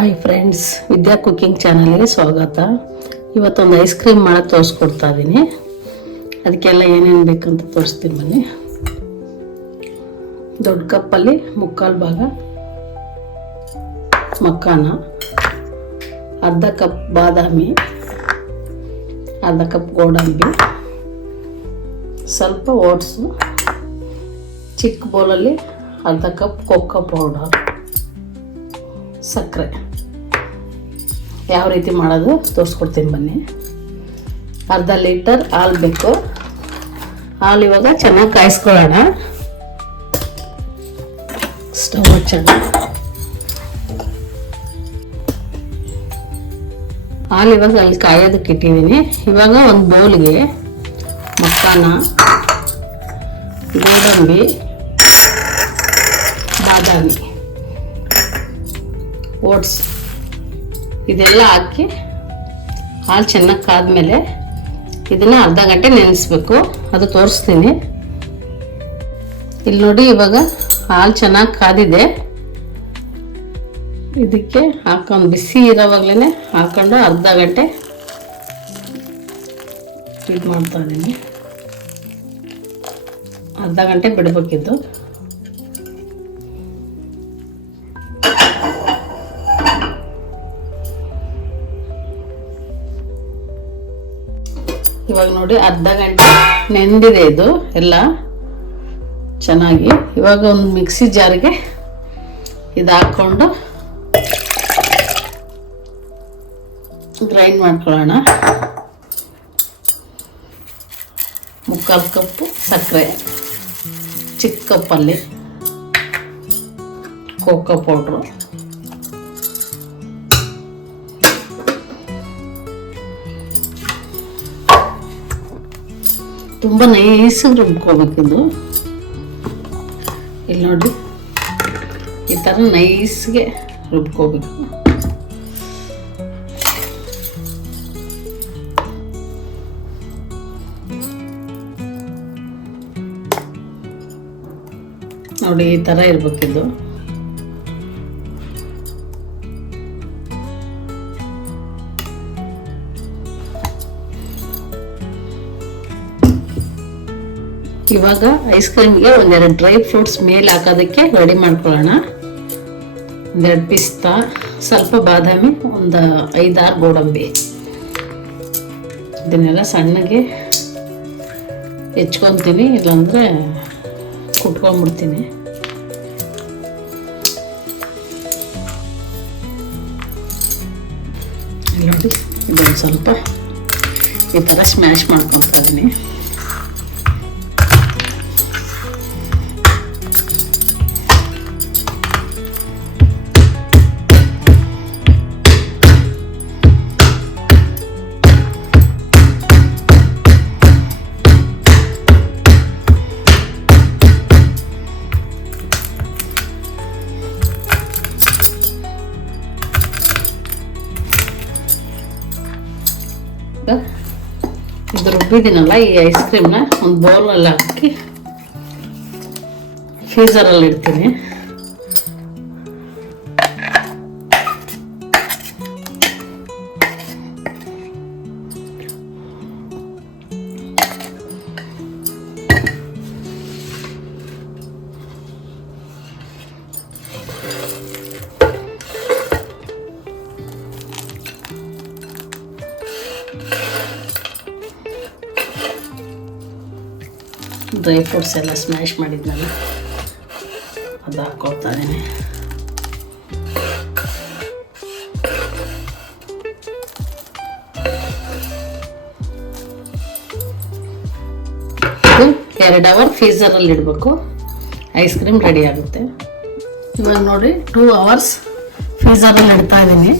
Hi friends, ವಿದ್ಯಾ cooking ಚಾನಲ್ಗೆ ಸ್ವಾಗತ. ಇವತ್ತೊಂದು ಐಸ್ ಕ್ರೀಮ್ ಮಾಡೋದು ತೋರಿಸ್ಕೊಡ್ತಾ ಇದ್ದೀನಿ. ಅದಕ್ಕೆಲ್ಲ ಏನೇನು ಬೇಕಂತ ತೋರಿಸ್ತೀನಿ ಬನ್ನಿ. ದೊಡ್ಡ ಕಪ್ಪಲ್ಲಿ ಮುಕ್ಕಾಲು ಭಾಗ ಮಕ್ಕಾನ, ಅರ್ಧ ಕಪ್ ಬಾದಾಮಿ, ಅರ್ಧ ಕಪ್ ಗೋಡಂಬಿ, ಸ್ವಲ್ಪ ಓಟ್ಸು, ಚಿಕ್ಕ ಬೌಲಲ್ಲಿ ಅರ್ಧ ಕಪ್ ಕೊಕ್ಕೋ ಪೌಡರ್, ಸಕ್ಕರೆ. ಯಾವ ರೀತಿ ಮಾಡೋದು ತೋರಿಸ್ಕೊಡ್ತೀನಿ ಬನ್ನಿ. ಅರ್ಧ ಲೀಟರ್ ಹಾಲು ಬೇಕು. ಹಾಲು ಇವಾಗ ಚೆನ್ನಾಗಿ ಕಾಯಿಸ್ಕೊಳ್ಳೋಣ. ಸ್ಟವ್ ಹಚ್ಚೋಣ. ಹಾಲು ಇವಾಗ ಅಲ್ಲಿ ಕಾಯೋದಕ್ಕೆ ಇಟ್ಟಿದ್ದೀನಿ. ಇವಾಗ ಒಂದು ಬೌಲ್ಗೆ ಮಕ್ಕಾನ, ಗೋಡಂಬಿ, ಬಾದಾಮಿ, ಓಟ್ಸ್ ಇದೆಲ್ಲ ಹಾಕಿ ಹಾಲು ಚೆನ್ನಾಗಿ ಕಾದ್ಮೇಲೆ ಇದನ್ನು ಅರ್ಧ ಗಂಟೆ ನೆನೆಸ್ಬೇಕು. ಅದು ತೋರಿಸ್ತೀನಿ. ಇಲ್ಲಿ ನೋಡಿ, ಇವಾಗ ಹಾಲು ಚೆನ್ನಾಗಿ ಕಾದಿದೆ. ಇದಕ್ಕೆ ಹಾಕೊಂಡು ಬಿಸಿ ಇರೋವಾಗಲೇ ಹಾಕೊಂಡು ಅರ್ಧ ಗಂಟೆ ಇದು ಮಾಡ್ತಾ ಇದ್ದೀನಿ. ಅರ್ಧ ಗಂಟೆ ಬಿಡಬೇಕಿದ್ದು. ಇವಾಗ ನೋಡಿ, ಅರ್ಧ ಗಂಟೆ ನೆಂದಿದೆ ಇದು ಎಲ್ಲ ಚೆನ್ನಾಗಿ. ಇವಾಗ ಒಂದು ಮಿಕ್ಸಿ ಜಾರಿಗೆ ಇದು ಹಾಕ್ಕೊಂಡು ಗ್ರೈಂಡ್ ಮಾಡ್ಕೊಳ್ಳೋಣ. ಮುಕ್ಕಾಲು ಕಪ್ಪು ಸಕ್ಕರೆ, ಚಿಕ್ಕ ಕಪ್ಪಲ್ಲಿ ಕೋಕೋ ಪೌಡ್ರು, ತುಂಬ ನೈಸಾಗಿ ರುಬ್ಕೋಬೇಕಿದು. ಇಲ್ಲಿ ನೋಡಿ, ಈ ಥರ ನೈಸ್ಗೆ ರುಬ್ಕೋಬೇಕು. ನೋಡಿ, ಈ ಥರ ಇರ್ಬೇಕಿದು. ಇವಾಗ ಐಸ್ ಕ್ರೀಮ್ಗೆ ಒಂದೆರಡು ಡ್ರೈ ಫ್ರೂಟ್ಸ್ ಮೇಲೆ ಹಾಕೋದಕ್ಕೆ ರೆಡಿ ಮಾಡ್ಕೊಳ್ಳೋಣ. ಒಂದೆರಡು ಪಿಸ್ತಾ, ಸ್ವಲ್ಪ ಬಾದಾಮಿ, ಒಂದು 5-6 ಗೋಡಂಬಿ. ಇದನ್ನೆಲ್ಲ ಸಣ್ಣಗೆ ಹೆಚ್ಕೊತೀನಿ, ಇಲ್ಲಾಂದರೆ ಕುಟ್ಕೊಂಡ್ಬಿಡ್ತೀನಿ. ನೋಡಿ, ಇದೊಂದು ಸ್ವಲ್ಪ ಈ ಥರ ಸ್ಮ್ಯಾಶ್ ಮಾಡ್ಕೊತಾ ಇದ್ದೀನಿ. ಇದು ರುಬ್ಬಿದ್ದೀನಲ್ಲ, ಈ ಐಸ್ ಕ್ರೀಮ್ನ ಒಂದು ಬೌಲಲ್ಲಿ ಹಾಕಿ ಫ್ರೀಜರಲ್ಲಿ ಇಡ್ತೀನಿ. ಡ್ರೈ ಫ್ರೂಟ್ಸ್ ಎಲ್ಲ ಸ್ಮ್ಯಾಶ್ ಮಾಡಿದ್ನಲ್ಲ, ಅದು ಹಾಕ್ಕೊಳ್ತಾ ಇದ್ದೀನಿ. ಇದು 2 ಅವರ್ ಫ್ರೀಜರಲ್ಲಿ ಇಡಬೇಕು. ಐಸ್ ಕ್ರೀಮ್ ರೆಡಿ ಆಗುತ್ತೆ. ಇವಾಗ ನೋಡಿ, 2 ಅವರ್ಸ್ ಫ್ರೀಜರಲ್ಲಿ ಇಡ್ತಾ ಇದ್ದೀನಿ.